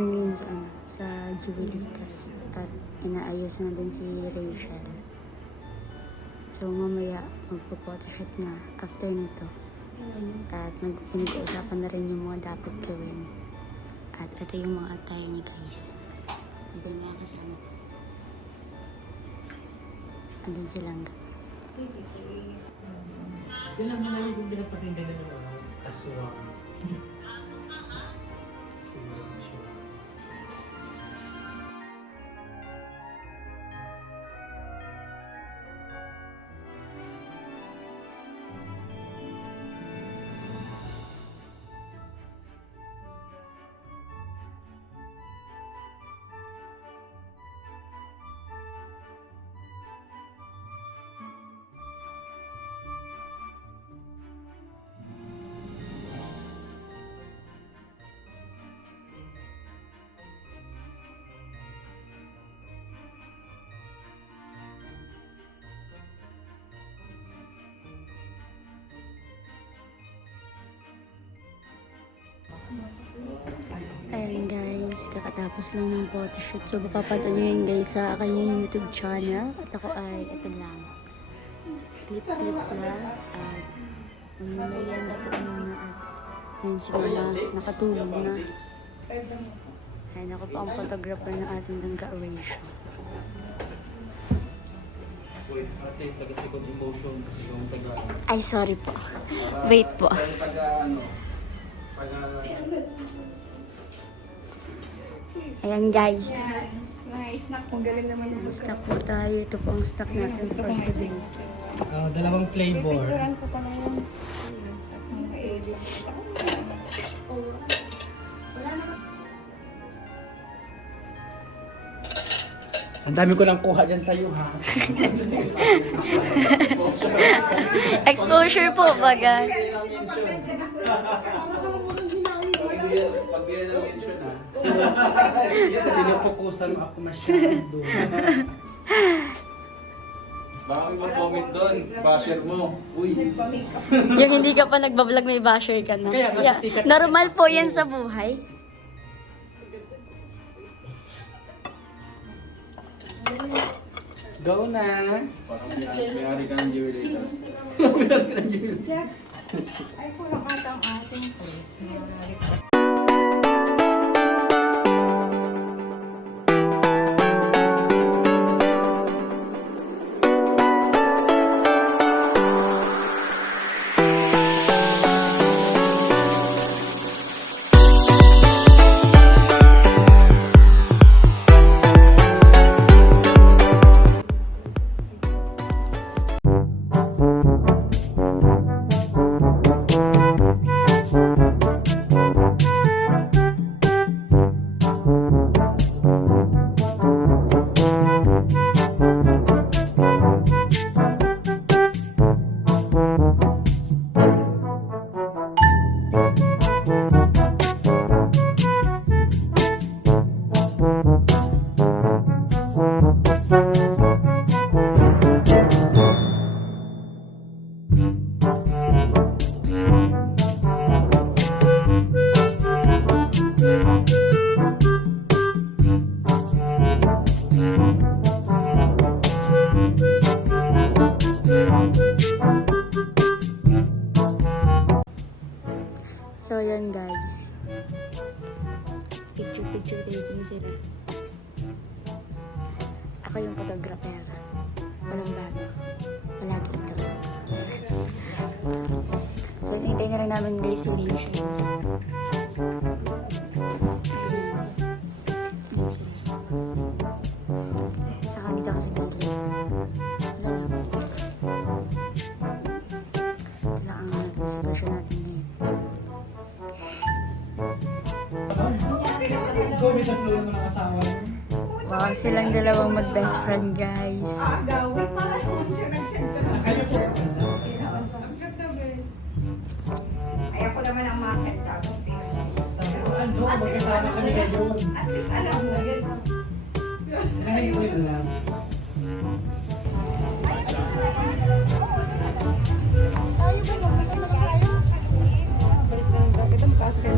kami ngayon sa, sa Jubilitas at inaayusan na din si Rachel. So mamaya magpo-photoshoot na after nito. At pinag-uusapan na rin yung mga dapat gawin. At ito yung mga attire ni Grace. Ito yung mga kasama ko. Andun silang Yun ang mga yung pinapakinggan ng mga aswang. Ayan guys, kakatapos lang ng photoshoot. So mapapanood nyo yun guys sa kanyang YouTube channel. At ako ay ito lang. Clip-clip lang. At mamaya na po muna. At yun si mama nakatulog na. Ayan ako pa ang photographer ng ating Dangga Ratio. Wait, ate, taga-second emotion kasi yung taga... Ay, sorry po. Wait po. Ayan guys. Mga snack mo, galing naman yung Snack po tayo. Ito po ang snack natin for today. dalawang flavor. picturean ko pa lang yung mga edit. Ang dami ko lang kuha dyan sa'yo, ha? Exposure po baga. Pag yan ang mention ha. Pinapokusan mo ako masyado. Baka may mag-comment doon. Basher mo. Uy. Yung hindi ka pa nagbablog, may basher ka na. Kaya, Yeah. Normal po yan sa buhay. Go na! Parang may-ari ka ng Jubilitas. Ay, kulang ata ang ating place. So, yun guys. Picture taking sila. Ako yung photographer. Walang bago. Palagi ito. So, hinintay na rin namin resolution. Yan sila. Saka dito ako sa gilid. Wala lang. Ito lang ang sitwasyon natin ngayon. Go with the flow ng mga asawa mo. Wow, silang dalawang mag-best friend, guys. Gawin pa. Siya nag-send ka na. Kayo po. Ay, ako naman ang ma-send ka. Ano, magkasama kami ngayon. At least alam mo. Ngayon ko yun lang. Tayo ba? Balik na ng bakit ang pastel.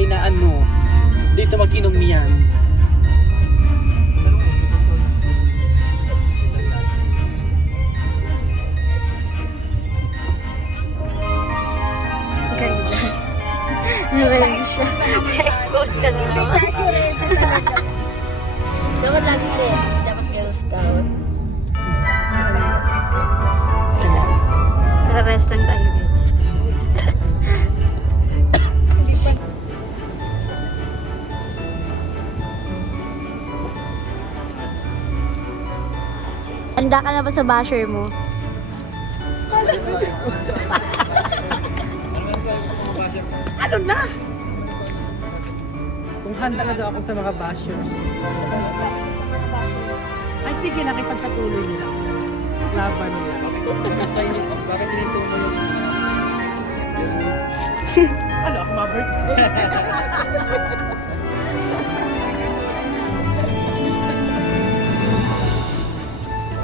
bahay na ano, dito mag-inom yan. Ganda. Nawalan siya. Expose ka na naman. Dapat lagi ready. Dapat Girl Scout. Para rest lang tayo, guys. Handa ka na ba sa basher mo? Ano na? Kung handa na daw ako sa mga bashers. Ay, sige, nakipagpatuloy nila. Laban nila. Bakit ininto mo yung... Ano, ako ma-birthday?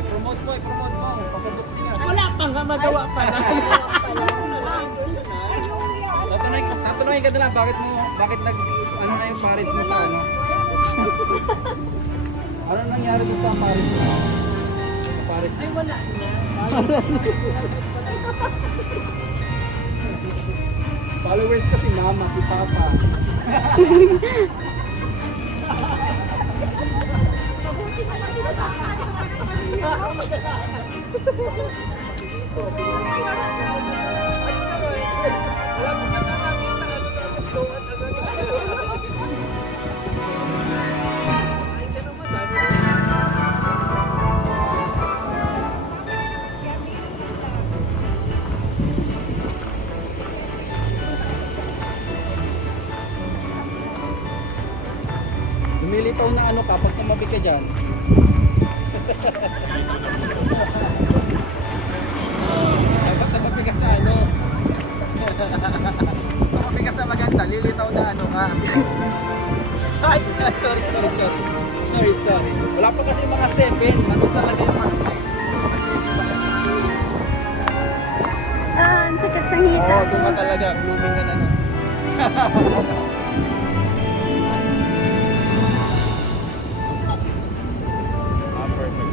I-promote mo. Papabok sila. Wala pa nga, magawa pa na. Tatanungin ka na lang, bakit ano na yung Paris mo sa ano? Ano nangyari sa Paris mo? Sa Paris Ay, wala na. Followers kasi mama, si papa. Lumilitaw na ano ka pag tumabi ka dyan. Dapat tumabi ka sa ano. Tumabi ka sa maganda, lilitaw na ano ka. Ay, sorry. Wala pa kasi mga 7, ano talaga yung mga kasi Ah, ang sakit ng hita. oh, doon ka talaga, blooming ka na no. Perfect.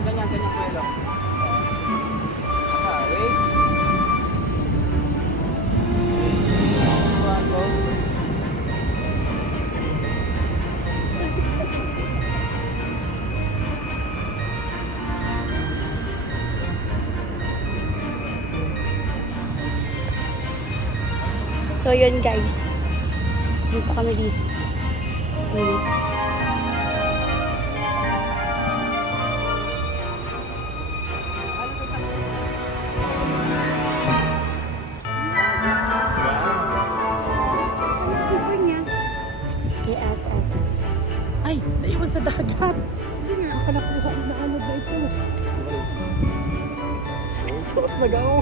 Ganyan kwelo. Wait. One, go. So yun guys. Dito kami dito. Wait. Kay ate. Ay, naiwan sa dagat. Ako nakuha na ano ba ito? Suot na ako.